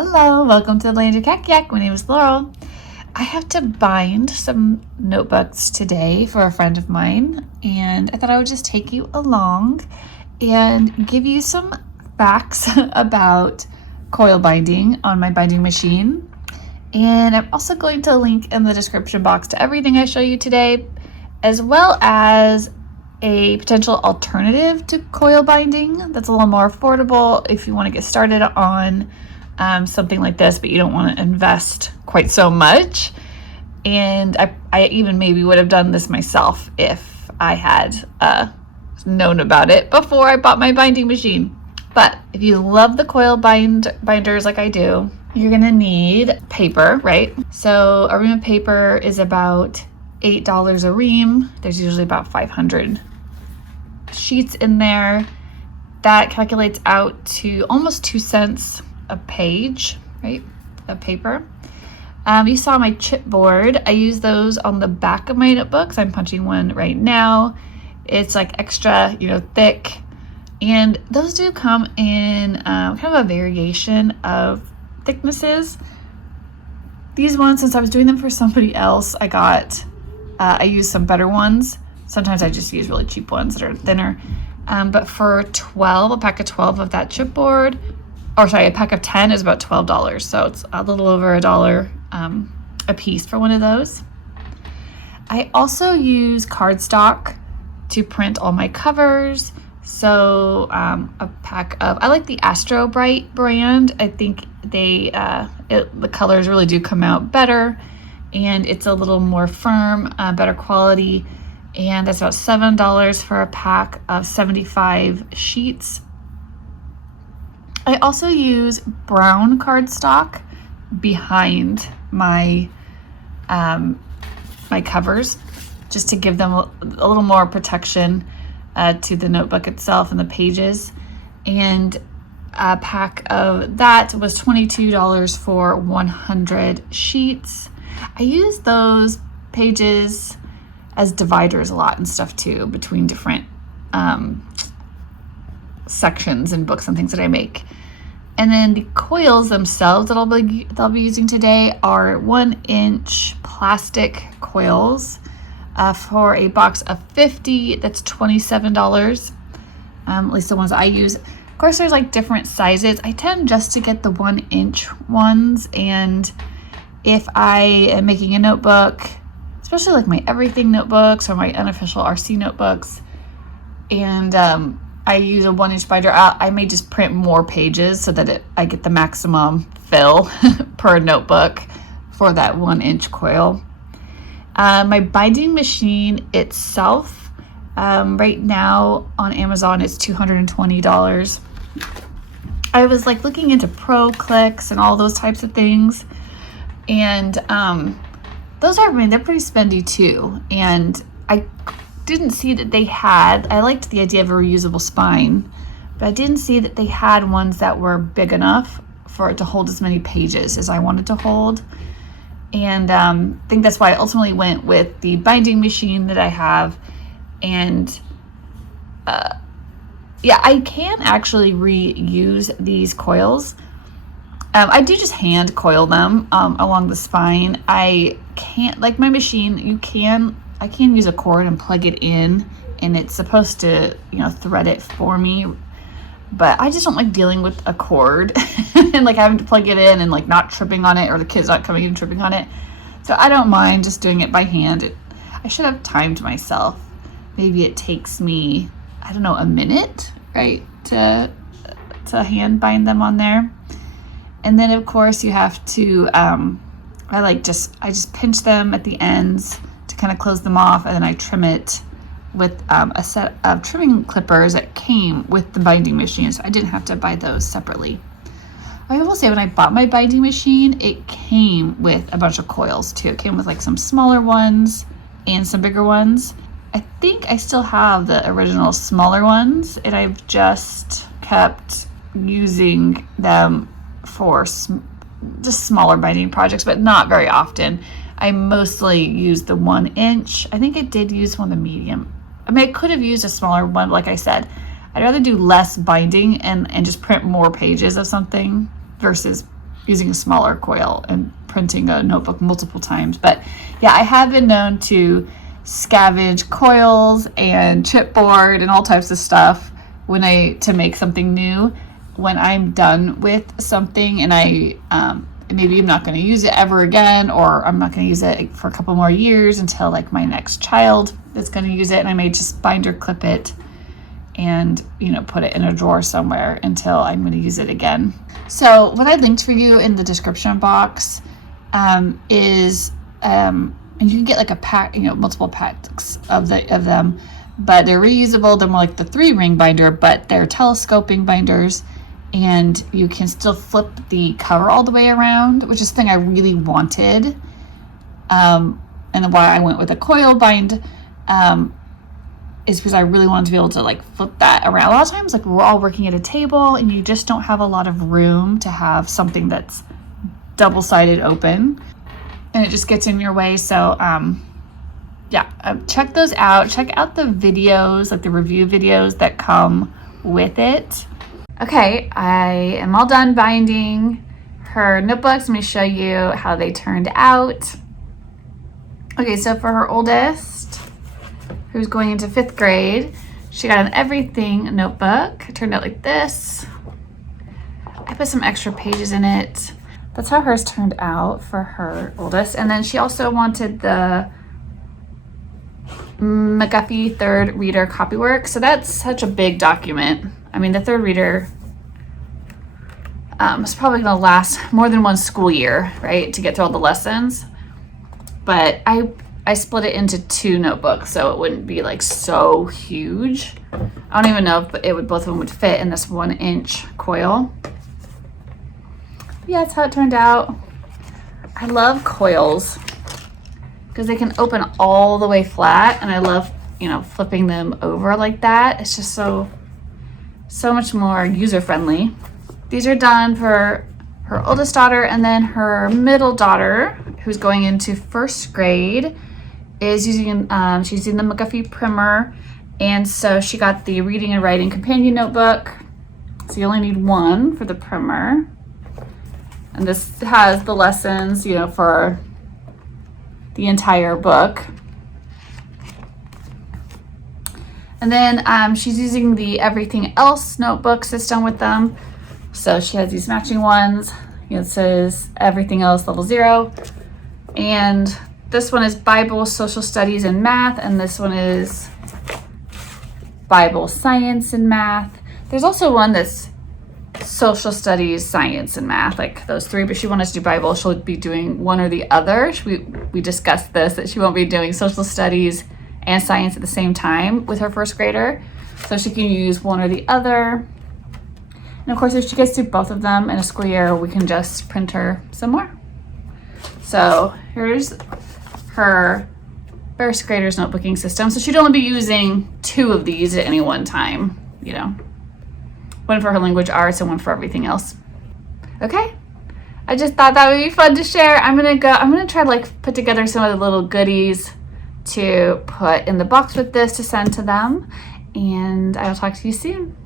Hello, welcome to the Land of Yak Yak. My name is Laurel. I have to bind some notebooks today for a friend of mine, and I thought I would just take you along and give you some facts about coil binding on my binding machine. And I'm also going to link in the description box to everything I show you today, as well as a potential alternative to coil binding that's a little more affordable if you want to get started on something like this, but you don't want to invest quite so much. And I even maybe would have done this myself if I had known about it before I bought my binding machine. But if you love the coil binders like I do, you're gonna need paper, right? So a ream of paper is about $8 a ream. There's usually about 500 sheets in there. That calculates out to almost 2 cents a page, right, of paper. You saw my chipboard. I use those on the back of my notebooks. I'm punching one right now. It's like extra, thick. And those do come in kind of a variation of thicknesses. These ones, since I was doing them for somebody else, I used some better ones. Sometimes I just use really cheap ones that are thinner. But for a pack of 12 of that chipboard, a pack of 10 is about $12. So it's a little over $1 a piece for one of those. I also use cardstock to print all my covers. So a pack of, I like the Astro Bright brand. I think the colors really do come out better, and it's a little more firm, better quality. And that's about $7 for a pack of 75 sheets. I also use brown cardstock behind my my covers, just to give them a little more protection to the notebook itself and the pages. And a pack of that was $22 for 100 sheets. I use those pages as dividers a lot and stuff too, between different sections and books and things that I make. And then the coils themselves that I'll be using today are 1-inch plastic coils for a box of 50. That's $27. At least the ones I use. Of course, there's like different sizes. I tend just to get the 1-inch ones, and if I am making a notebook, especially like my everything notebooks or my unofficial RC notebooks, and I use a 1-inch binder, I may just print more pages so that I get the maximum fill per notebook for that 1-inch coil. My binding machine itself, right now on Amazon, is $220. I was like looking into Pro Clicks and all those types of things, and they're pretty spendy too. And I didn't see that they had, I liked the idea of a reusable spine, but I didn't see that they had ones that were big enough for it to hold as many pages as I wanted to hold. And I think that's why I ultimately went with the binding machine that I have. And I can actually reuse these coils. I do just hand coil them along the spine. I can't, like my machine, I can use a cord and plug it in, and it's supposed to, thread it for me. But I just don't like dealing with a cord and like having to plug it in and like not tripping on it, or the kids not coming in and tripping on it. So I don't mind just doing it by hand. I should have timed myself. Maybe it takes me, a minute, right, to hand bind them on there. And then of course you have to, I just pinch them at the ends to kind of close them off, and then I trim it with a set of trimming clippers that came with the binding machine, so I didn't have to buy those separately. I will say, when I bought my binding machine, it came with a bunch of coils too. It came with like some smaller ones and some bigger ones. I think I still have the original smaller ones, and I've just kept using them for just smaller binding projects, but not very often. I mostly use the 1-inch. I think I did use one of the medium. I could have used a smaller one, but like I said, I'd rather do less binding and just print more pages of something versus using a smaller coil and printing a notebook multiple times. But yeah, I have been known to scavenge coils and chipboard and all types of stuff to make something new when I'm done with something, and maybe I'm not going to use it ever again, or I'm not going to use it for a couple more years until like my next child is going to use it, and I may just binder clip it and put it in a drawer somewhere until I'm going to use it again. So what I linked for you in the description box is and you can get like a pack, multiple packs of them, but they're reusable. They're more like the 3-ring binder, but they're telescoping binders, and you can still flip the cover all the way around, which is the thing I really wanted, and why I went with a coil bind is because I really wanted to be able to like flip that around. A lot of times, like, we're all working at a table and you just don't have a lot of room to have something that's double-sided open, and it just gets in your way. So check those out. Check out the videos, like the review videos that come with it. Okay, I am all done binding her notebooks. Let me show you how they turned out. Okay, so for her oldest, who's going into 5th grade, she got an everything notebook. It turned out like this. I put some extra pages in it. That's how hers turned out for her oldest. And then she also wanted the McGuffey 3rd Reader copywork. So that's such a big document. I mean, the 3rd Reader is probably going to last more than one school year, right, to get through all the lessons. But I split it into 2 notebooks, so it wouldn't be like so huge. I don't even know if both of them would fit in this 1-inch coil. Yeah, that's how it turned out. I love coils because they can open all the way flat, and I love, flipping them over like that. It's just so much more user-friendly. These are done for her oldest daughter, and then her middle daughter, who's going into 1st grade, is using she's using the McGuffey primer, and so she got the reading and writing companion notebook. So you only need 1 for the primer, and this has the lessons, for the entire book. And then she's using the everything else notebook system with them. So she has these matching ones. It says everything else level 0. And this one is Bible, Social Studies, and Math. And this one is Bible, Science, and Math. There's also one that's Social Studies, Science, and Math, like those 3. But she wanted to do Bible. She'll be doing one or the other. We discussed this, that she won't be doing Social Studies and Science at the same time with her 1st grader. So she can use one or the other. And of course, if she gets through both of them in a school year, we can just print her some more. So here's her 1st grader's notebooking system. So she'd only be using 2 of these at any one time, one for her language arts and one for everything else. Okay, I just thought that would be fun to share. I'm gonna try to like put together some of the little goodies to put in the box with this to send to them, and I'll talk to you soon.